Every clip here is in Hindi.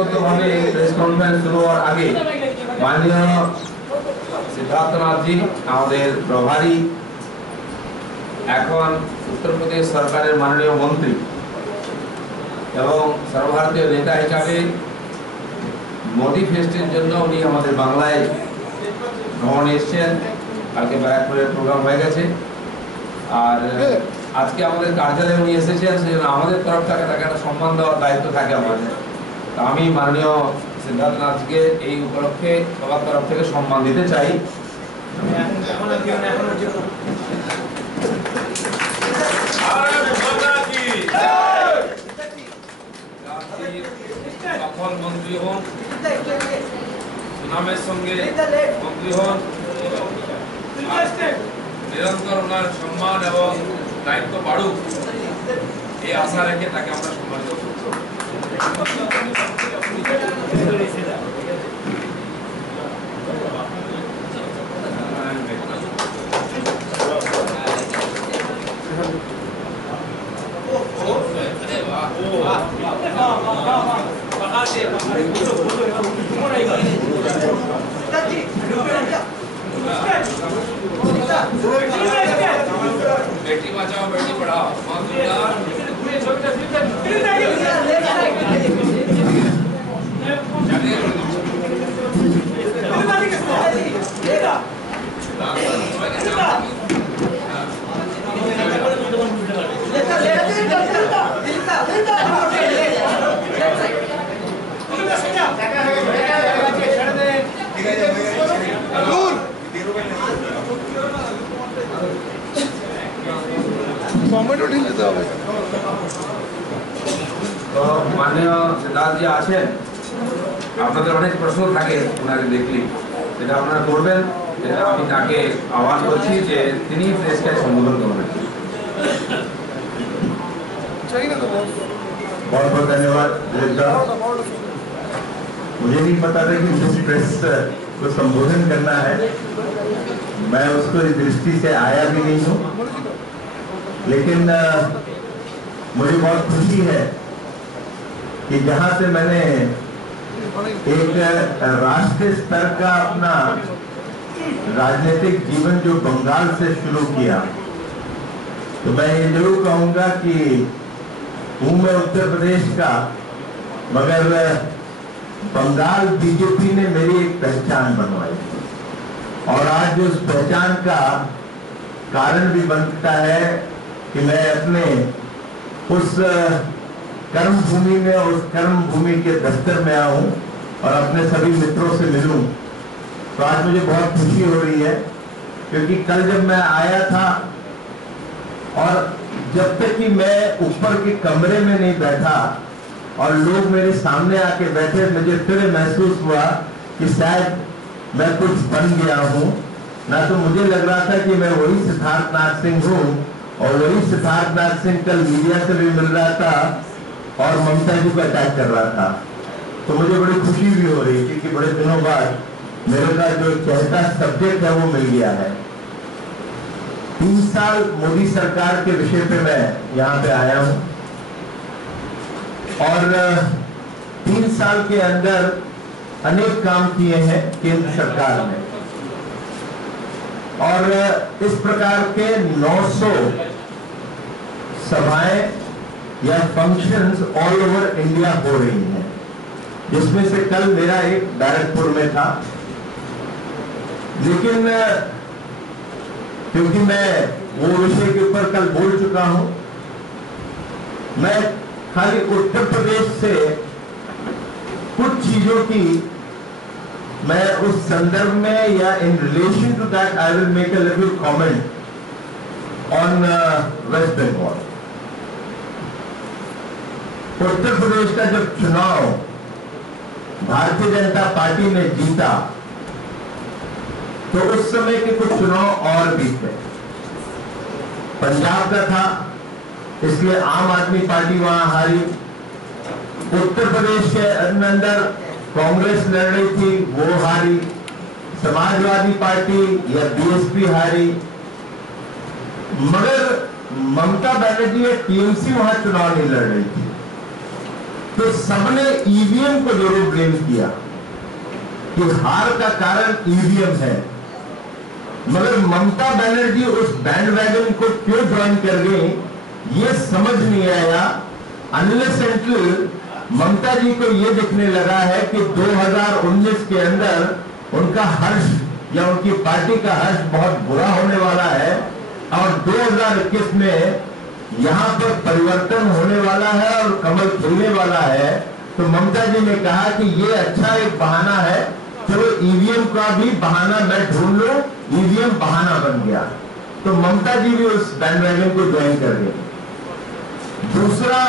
ব্যক্তিগতভাবে প্রেস কনফারেন্স শুরু হওয়ার আগে মাননীয় সিদ্ধার্থনাথ জি আমাদের প্রভারী, এখন উত্তরপ্রদেশ সরকারের মাননীয় মন্ত্রী এবং সর্বভারতীয় নেতা হিসাবে মোদি ফেস্টের জন্য উনি আমাদের বাংলায় ভ্রমণে এসেছেন। কালকে ব্যারাকপুরের প্রোগ্রাম হয়ে গেছে, আর আজকে আমাদের কার্যালয়ে উনি এসেছেন, সেজন্য আমাদের তরফ থেকে তাকে একটা সম্মান দেওয়ার দায়িত্ব থাকে আমাদের। আমি মাননীয় সিদ্ধার্থনাথকে এই উপলক্ষে সবার তরফ থেকে সম্মান দিতে চাই। সফল মন্ত্রী হন, সুনামের সঙ্গে মন্ত্রী হন, নিরন্তর ওনার সম্মান এবং দায়িত্ব বাড়ুক এই আশা রেখে তাকে আমরা সম্মানিত করব। बेटी बचाओ बेटी पढ़ाओ তো মাননীয় সিদ্ধার্থ জি আছেন, আপনাদের অনেক প্রশ্ন থাকে ওনাকে দেখলি, যেটা আপনারা করবেন, যেটা আমি তাকে আহ্বান করছি যে তিনি প্রেসকে সম্বোধন করবেন। बहुत बहुत धन्यवाद। मुझे नहीं पता था कि जिस प्रेस को संबोधन करना है मैं उसको इस दृष्टि से आया भी नहीं हूँ, लेकिन मुझे बहुत खुशी है कि जहाँ से मैंने एक राष्ट्रीय स्तर का अपना राजनीतिक जीवन जो बंगाल से शुरू किया, तो मैं ये जरूर कहूँगा कि हूँ मैं उत्तर प्रदेश का, मगर बंगाल बीजेपी ने मेरी एक पहचान बनवाई और आज उस पहचान का कारण भी बनता है कि मैं अपने उस कर्म भूमि में, उस कर्म भूमि के दफ्तर में आऊं और अपने सभी मित्रों से मिलूं। तो आज मुझे बहुत खुशी हो रही है, क्योंकि कल जब मैं आया था और जब तक कि मैं ऊपर के कमरे में नहीं बैठा और लोग मेरे सामने आके बैठे, मुझे फिर महसूस हुआ कि शायद मैं कुछ बन गया हूँ। ना तो मुझे लग रहा था कि मैं वही सिद्धार्थनाथ सिंह हूँ, और वही सिद्धार्थनाथ सिंह कल मीडिया से भी मिल रहा था और ममता जी को अटैक कर रहा था। तो मुझे बड़ी खुशी भी हो रही थी कि बड़े दिनों बाद मेरे का जो चहेता सब्जेक्ट है वो मिल गया है। 3 साल मोदी सरकार के विषय पे मैं यहाँ पे आया हूँ और 3 साल के अंदर अनेक काम किए हैं केंद्र सरकार ने, और इस प्रकार के 900 सभाएं या फंक्शंस ऑल ओवर इंडिया हो रही हैं, जिसमें से कल मेरा एक बैरकपुर में था। लेकिन क्योंकि मैं वो विषय के ऊपर कल बोल चुका हूं, मैं खाली उत्तर प्रदेश से कुछ चीजों की मैं उस संदर्भ में या in relation to that I will make a little comment on West Bengal. Uttar Pradesh का जब चुनाव भारतीय जनता पार्टी ने जीता, तो उस समय के कुछ चुनाव और भी थे। पंजाब का था, इसलिए आम आदमी पार्टी वहां हारी। उत्तर प्रदेश के अंदर कांग्रेस लड़ रही थी, वो हारी। समाजवादी पार्टी या बीएसपी हारी, मगर ममता बनर्जी या टीएमसी वहां चुनाव नहीं लड़ रही थी। तो सबने ईवीएम को जरूर ब्लेम किया कि हार का कारण ईवीएम है, मगर ममता बनर्जी उस बैंडवैगन को क्यों ज्वाइन कर गई ये समझ नहीं आया। अनलेस एंटिल ममता जी को ये दिखने लगा है कि 2019 के अंदर उनका हर्ष या उनकी पार्टी का हर्ष बहुत बुरा होने वाला है और 2021 में यहां पर परिवर्तन होने वाला है और कमल खिलने वाला है, तो ममता जी ने कहा कि ये अच्छा एक बहाना है, चलो ईवीएम का भी बहाना मैं ढूंढ लूं, ईवीएम बहाना बन गया। तो ममता जी भी उस बैंडवैगन को ज्वाइन कर गई। दूसरा,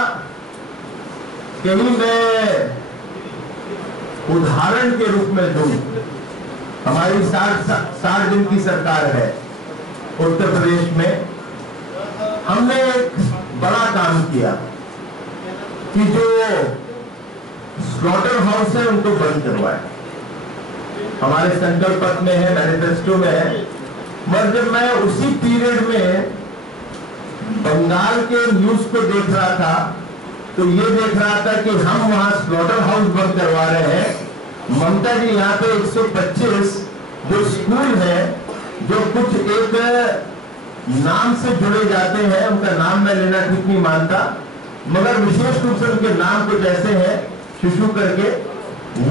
कहीं मैं उदाहरण के रूप में दूं, हमारी 60 दिन की सरकार है उत्तर प्रदेश में। हमने एक बड़ा काम किया कि जो स्लॉटर हाउस है उनको बंद करवाए। हमारे संकल्प पत्र में है, मैनिफेस्टो में है। मगर जब मैं उसी पीरियड में बंगाल के न्यूज को देख रहा था तो ये देख रहा था कि हम वहां स्लॉटर हाउस बंद करवा रहे हैं। ममता जी यहाँ पे 125 जो स्कूल है जो कुछ एक नाम से जुड़े जाते हैं, उनका नाम मैं लेना ठीक नहीं मानता, मगर विशेष रूप से उनके नाम कुछ ऐसे हैं शिशु करके,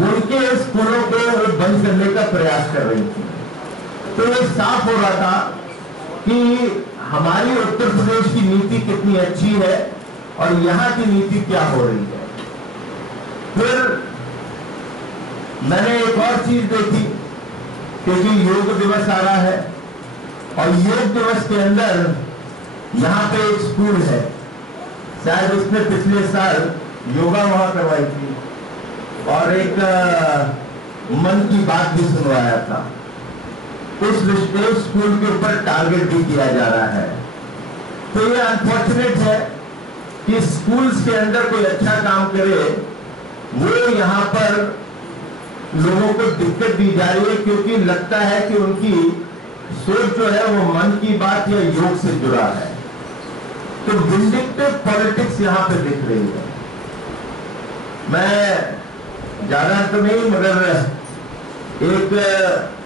उनके स्कूलों को वो बंद करने का प्रयास कर रही थी। तो ये साफ हो रहा था कि हमारी उत्तर प्रदेश की नीति कितनी अच्छी है और यहाँ की नीति क्या हो रही है। फिर मैंने एक और चीज देखी, क्योंकि योग दिवस आ रहा है और योग दिवस के अंदर यहाँ पे एक स्कूल है, शायद उसने पिछले साल योगा वहां करवाई थी और एक मन की बात भी सुनवाया था। उस विशेष स्कूल के ऊपर टारगेट भी किया जा रहा है। तो ये अनफॉर्चुनेट है कि स्कूल्स के अंदर कोई अच्छा काम करे वो यहाँ पर लोगों को दिक्कत दी जा रही है, क्योंकि लगता है कि उनकी सोच जो है वो मन की बात या योग से जुड़ा है। तो विंडिक्टिव पॉलिटिक्स यहाँ पे दिख रही है। मैं ज्यादा तो नहीं, मगर एक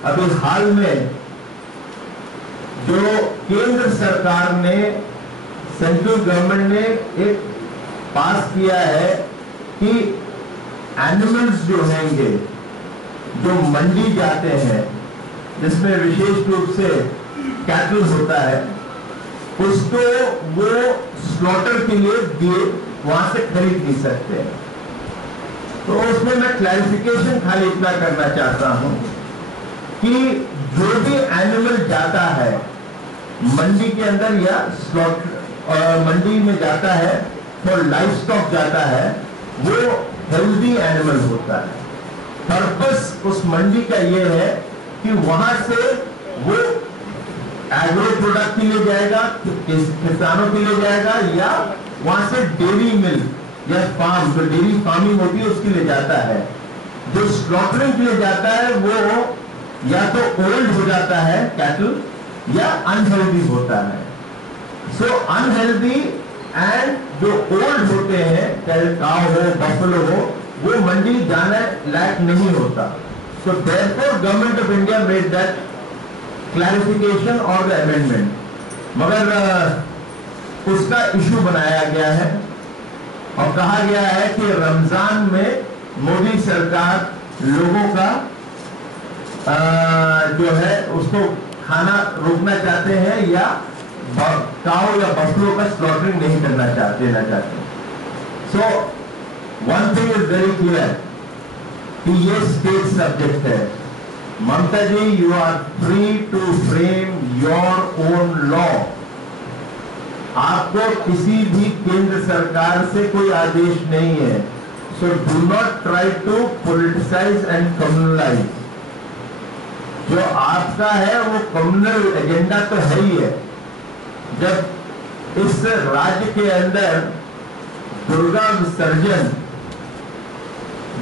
अभी हाल में जो केंद्र सरकार ने, सेंट्रल गवर्नमेंट ने एक पास किया है कि एनिमल्स जो होंगे जो मंडी जाते हैं, जिसमें विशेष रूप से कैटल होता है, उसको वो स्लॉटर के लिए दिए वहां से खरीद नहीं सकते। तो उसमें मैं क्लैरिफिकेशन खाली इतना करना चाहता हूं कि जो भी एनिमल जाता है मंडी के अंदर या स्लॉटर मंडी में जाता है, तो लाइव स्टॉक जाता है, वो हेल्दी एनिमल होता है। पर्पस उस मंडी का ये है कि वहां से वो एग्रो प्रोडक्ट के लिए जाएगा, किसानों के लिए जाएगा, या वहां से डेयरी मिल्क या फार्म, जो डेयरी फार्मिंग होती है उसके लिए जाता है। जो स्लॉटरिंग के लिए जाता है वो या तो ओल्ड हो जाता है कैटल या अनहेल्दी होता है। सो अनहेल्दी एंड जो ओल्ड होते हैं, चाहे काव हो, बफेलो हो, वो मंडी जाने लायक नहीं होता। So therefore government of India made that clarification और द अमेंडमेंट, मगर उसका इशू बनाया गया है और कहा गया है कि रमजान में मोदी सरकार लोगों का जो है उसको खाना रोकना चाहते हैं या काऊ या बफलो का स्लॉटरिंग नहीं करना देना चाहते। So one thing is very clear कि ये स्टेट सब्जेक्ट है। Mamata ji, you are free to frame your own law. आपको किसी भी केंद्र सरकार से कोई आदेश नहीं है। So do not try to politicize and communalize. जो आपका है वो कम्युनल एजेंडा तो है ही है। जब इस राज्य के अंदर दुर्गा विसर्जन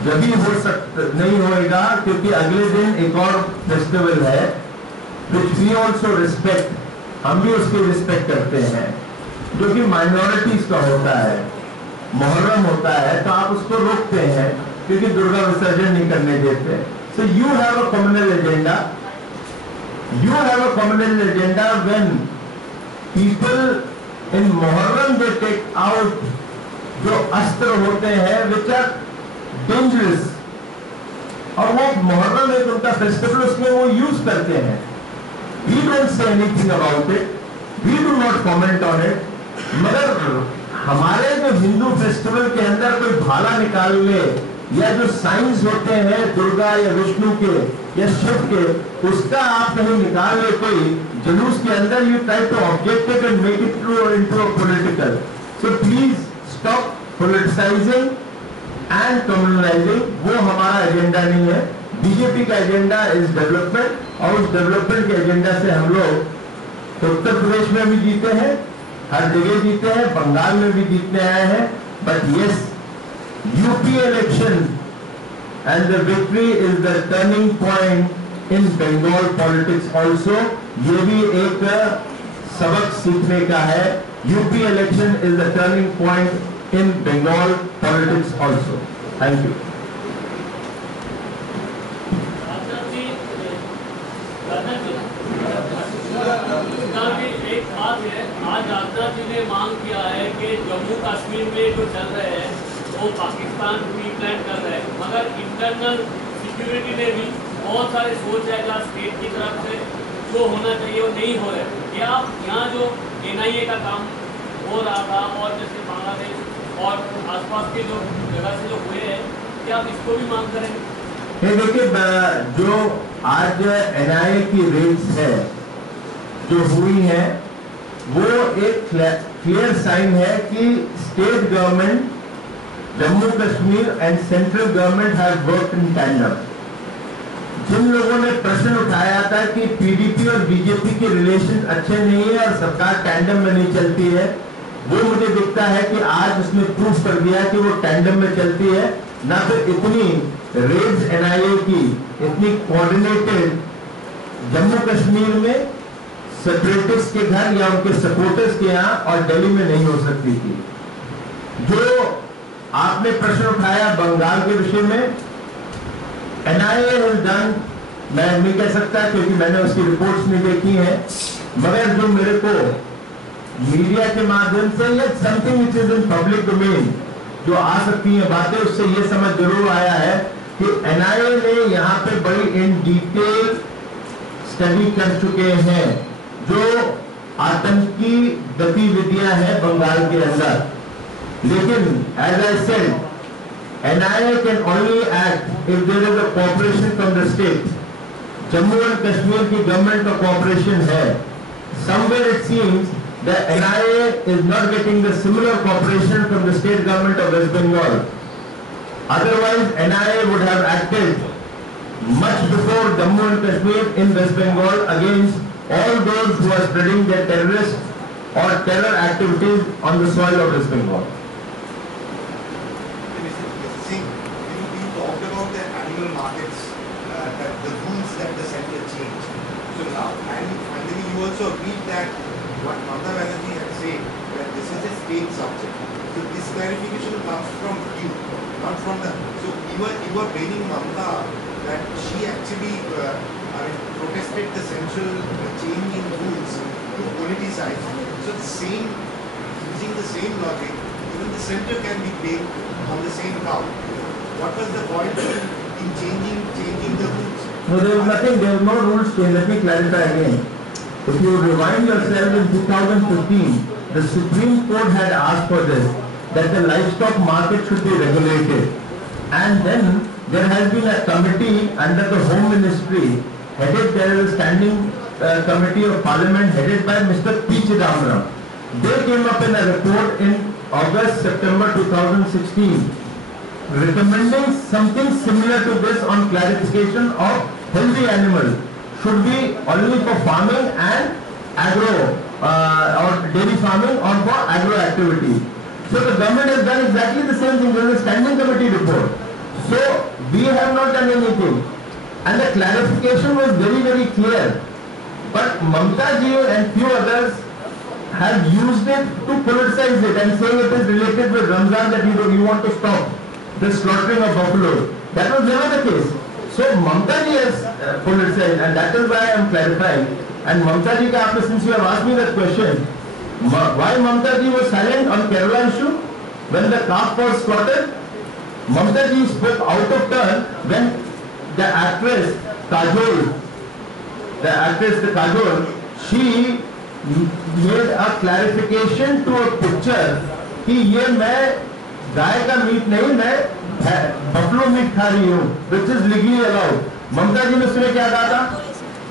जब भी हो सकता नहीं होएगा, क्योंकि अगले दिन एक और फेस्टिवल है which we also respect, हम भी उसकी रिस्पेक्ट करते हैं, जो कि माइनॉरिटीज का होता है। मुहर्रम होता है तो आप उसको रोकते हैं क्योंकि दुर्गा विसर्जन नहीं करने देते। So you have a communal agenda, you have a communal agenda when people in Muharram they take out जो अस्त्र होते हैं which are dangerous, और वो मुहर्रम एक उनका फेस्टिवल उसमें वो यूज करते हैं। We don't say anything about it, we do not comment on it, मगर हमारे जो हिंदू फेस्टिवल के अंदर कोई भाला निकाल ले या जो साइंस होते हैं दुर्गा या विष्णु के या शिव के, उसका आप कहीं निकाल ले कोई जुलूस के अंदर, you try to object it and make it into a political. So please stop politicising and communalising, वो हमारा एजेंडा नहीं है। बीजेपी का एजेंडा इज डेवलपमेंट, और उस डेवलपमेंट के एजेंडा से हम लोग उत्तर प्रदेश में भी जीते हैं, हर जगह जीते हैं, बंगाल में भी जीतने आए हैं। But yes, UP election and the victory is the turning point in Bengal politics also, ये भी एक सबक सीखने का है। UP election is the turning point in Bengal politics also. Thank you. एक बात है, आज राजनाथ जी ने मांग किया है कि जम्मू कश्मीर में जो चल रहे हैं वो पाकिस्तान प्री प्लान कर रहे हैं, मगर इंटरनल सिक्योरिटी में भी बहुत सारे सोच है जहाँ स्टेट की तरफ से जो होना चाहिए वो नहीं हो रहा है। क्या यहाँ जो NIA का काम हो रहा था और जैसे बांग्लादेश और आसपास के जो जगह से जो हुए हैं, क्या आप इसको भी मांग करेंगे? देखिए, जो आज NIA की रेड्स है जो हुई है, वो एक क्लियर साइन है कि state government, Jammu Kashmir and central government have worked in tandem. जिन लोगों ने प्रश्न उठाया था कि PDP और BJP के रिलेशन अच्छे नहीं है और सरकार टैंडम में नहीं चलती है, वो मुझे दिखता है कि आज उसने प्रूफ कर दिया कि वो टैंडम में चलती है। ना तो इतनी रेड्स NIA की, इतनी कोऑर्डिनेटेड जम्मू कश्मीर में सेपरेटिस्ट के घर या उनके सपोर्टर्स के यहाँ और दिल्ली में नहीं हो सकती थी। जो आपने प्रश्न उठाया बंगाल के विषय में, NIA has done, मैं नहीं कह सकता क्योंकि मैंने उसकी रिपोर्ट्स नहीं देखी हैं, मगर जो मेरे को मीडिया के माध्यम से या something which is in public domain जो आ सकती है बातें, उससे ये समझ जरूर आया है कि NIA ने यहाँ पे बड़ी इन डिटेल स्टडी कर चुके हैं जो आतंकी गतिविधियां हैं बंगाल के अंदर। लेकिन as I said, NIA can only act if there is a cooperation from the state. Jammu and Kashmir की गवर्नमेंट का cooperation है। Somewhere it seems that NIA is not getting the similar cooperation from the state government of West Bengal. Otherwise, NIA would have acted much before Jammu and Kashmir in West Bengal against all those who are spreading their terrorist or terror activities on the soil of West Bengal. You talked about the animal markets, the rules that the center changed. So now, and finally you also agreed that what Mamata Banerjee had said, that this is a state subject. So this clarification comes from you, not from the. So you were blaming Mamata that she actually protested the central change in rules to politicize. So the same, using the same logic, even the center can be blamed on the same count. What was the point in changing the rules? No, there was nothing. There was no rules change. Let me clarify again. If you rewind yourself in 2015, the Supreme Court had asked for this, that the livestock market should be regulated, and then there has been a committee under the Home Ministry headed. There is a standing committee of Parliament headed by Mr. P. Chidambaram. They came up in a report in August-September 2016. Recommending something similar to this on clarification of healthy animals should be only for farming and agro or dairy farming or for agro activity. So the government has done exactly the same thing. There is a standing committee report. So we have not done anything, and the clarification was very clear. But Mamata ji and few others have used it to politicize it and saying it is related with Ramzan, that you want to stop the slaughtering of buffaloes. That was never the case. So Mamta ji has politicized, and that is why I am clarifying. And Mamta ji, since you have asked me that question, why Mamta ji was silent on Kerala issue when the calf was slaughtered? Mamta ji spoke out of turn when the actress Kajol, she made a clarification to a picture कि ये मैं गाय का मीट नहीं, मैं बफलो मीट खा रही हूँ, which is legally allowed. ममता जी ने उसमें क्या कहा था?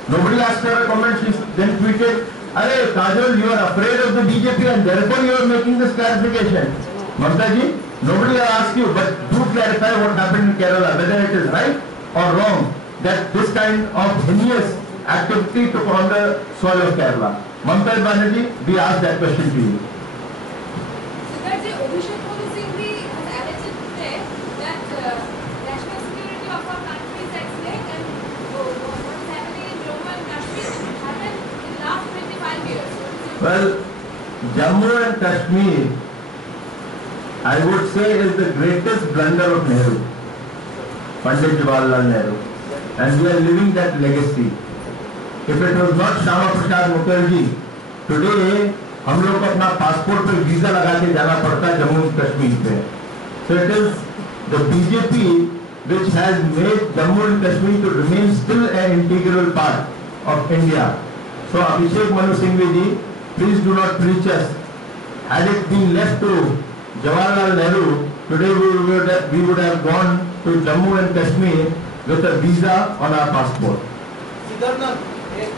Nobody asked her a comment. She then tweeted, "अरे काजल, you are afraid of the BJP and therefore you are making this clarification." Mamta ji, nobody will ask you, but do clarify what happened in Kerala, whether it is right or wrong that this kind of heinous activity took on the soil of Kerala. Mamta Banerjee, we asked that question to you. Siddharth, Abhishek Manu Singhvi has alleged today that national security of our country is at stake, and what is happening in Jammu and Kashmir happened in the last 25 years. Well, Jammu and Kashmir, I would say, is the greatest blunder of Nehru, Pandit Jawaharlal Nehru, and we are living that legacy. If it was not Shama Prasad Mukherjee, today हम लोग को अपना पासपोर्ट पे वीजा लगा के जाना पड़ता है जम्मू कश्मीर पे. So it is the BJP which has made Jammu and Kashmir to remain still an integral part of India. So Abhishek Manu Singhvi ji, please do not preach us. Had it been left to Jawaharlal Nehru, today we would have gone to Jammu and Kashmir with a visa on our passport. Siddharth, एक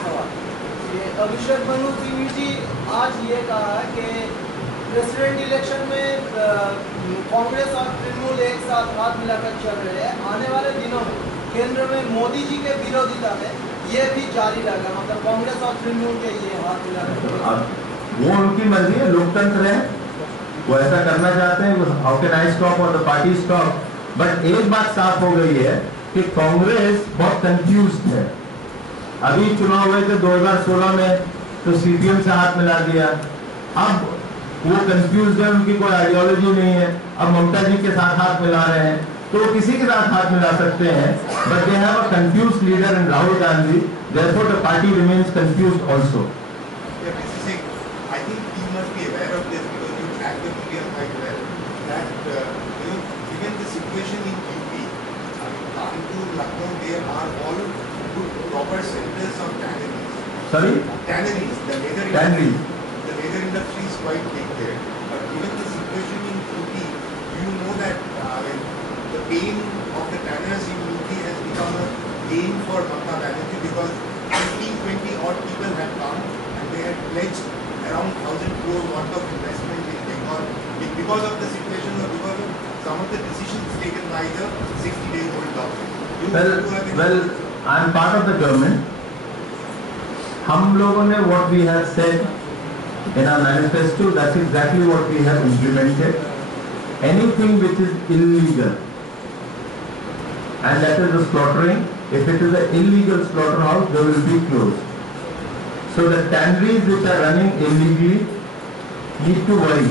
सवाल. ये अभिषेक मनु सिंह जी आज ये कहा कि प्रेसिडेंट इलेक्शन में कांग्रेस और तृणमूल एक साथ हाथ मिलाकर चल रहे हैं. आने वाले दिनों में केंद्र में मोदी जी के विरोधिता में ये भी जारी रहेगा, मतलब कांग्रेस और तृणमूल के ये हाथ मिलाकर. वो उनकी मर्जी है, लोकतंत्र है, वो ऐसा करना चाहते हैं. हाउ कैन आई स्टॉप और द पार्टी स्टॉप? बट एक बात साफ हो गई है कि कांग्रेस बहुत कंफ्यूज्ड है. अभी चुनाव हुए थे 2016 में, तो सीपीएम से हाथ मिला दिया. अब वो कंफ्यूज्ड है, उनकी कोई आइडियोलॉजी नहीं है. अब ममता जी के साथ हाथ मिला रहे हैं, तो वो किसी के साथ हाथ मिला सकते हैं. But they have a confused leader in Rahul Gandhi, therefore the party remains confused also. I think you must be aware of this because you track the media quite well. That given the situation in UP, Kanpur, Lucknow, they are all good proper centers of tanneries. Sorry? Tanneries. The leather industry is quite big there. But given the situation in UP, you know that the pain of the tanners in UP has become a pain for Mamata Banerjee because 15-20 odd people had come and they had pledged around 1,000 crore worth of investment in Bengal because of the situation or because of some of the decisions taken by the 60-day-old government. Well, I am part of the government. हम लोगों ने what we have said in our manifesto, that's exactly what we have implemented. Anything which is illegal, and that is the slaughtering, if it is an illegal slaughterhouse, they will be closed. So the tanneries which are running illegally need to worry.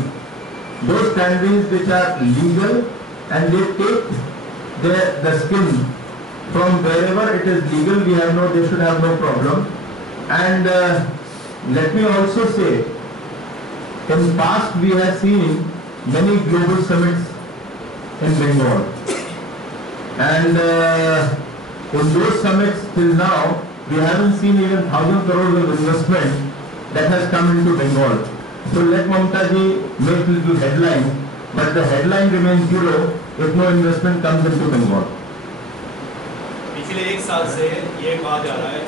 Those tanneries which are legal and they take the skin from wherever it is legal, they should have no problem. And let me also say, in past we have seen many global summits in Bengal, and in those summits till now we haven't seen even 1,000 crores of investment that has come into Bengal. So let Mamta ji make little headline, but the headline remains zero if no investment comes into Bengal. पिछले एक साल से ये कहा जा रहा है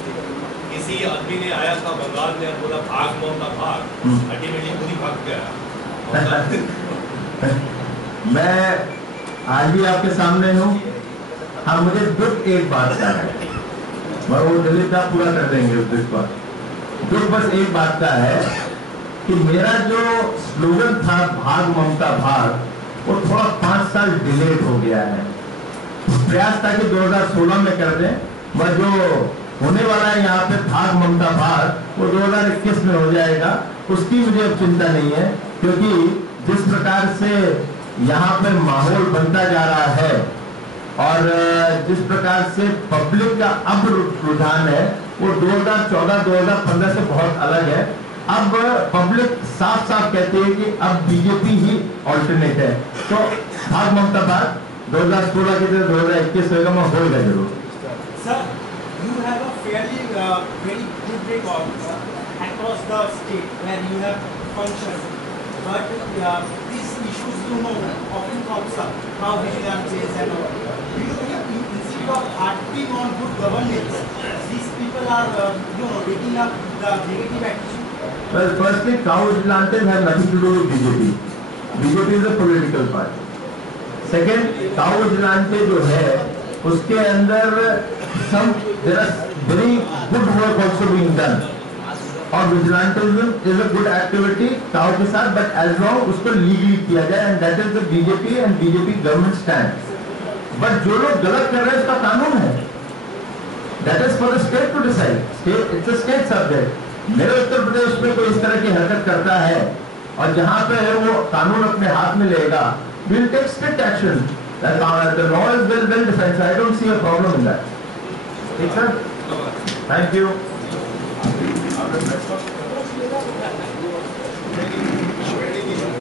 किसी आदमी ने आया था बंगाल में और बोला भाग ममता भाग, अल्टीमेटली खुद ही भाग गया. मैं आज भी आपके सामने हूँ. हाँ, मुझे दुख एक बात का है, मैं वो दलित आप पूरा कर देंगे उस दुख पर. दुख बस एक बात का है कि मेरा जो स्लोगन था भाग ममता भाग, वो थोड़ा 5 साल डिलेड हो गया है. प्रयास था कि 2016 में कर दें, मगर जो होने वाला है यहाँ पे भाग ममता भाग वो 2021 में हो जाएगा. उसकी मुझे अब चिंता नहीं है, क्योंकि जिस प्रकार से यहाँ पे माहौल बनता जा रहा है और जिस प्रकार से पब्लिक का अब रुझान है वो 2014-2015 से बहुत अलग है। अब पब्लिक साफ साफ कहती है कि अब बीजेपी ही ऑल्टरनेट है। तो भाग ममता भाग 2016 की तरह 2021 होगा, मैं होगा जरूर। Sir, you have a fairly very good record across the state where you have functioned, but these issues often comes up, how vigilantes and all. Do you think instead of acting on good governance, these people are taking up the negative action? Well, firstly, cow vigilantes have nothing to do with BJP. BJP is a political party. Second, cow vigilante जो है उसके अंदर there are very good work also being done. और vigilantism is a good activity cow के साथ, but as long उसको legally किया जाए, and that is the BJP and BJP government stand. But जो लोग गलत कर रहे हैं उसका कानून है. That is for the state to decide. It's a state subject. मेरे उत्तर प्रदेश में कोई इस तरह की हरकत करता है और जहाँ पे है वो कानून अपने हाथ में लेगा, we'll take strict action. The law is well defined, so I don't see a problem in that. Okay, sir? Thank you.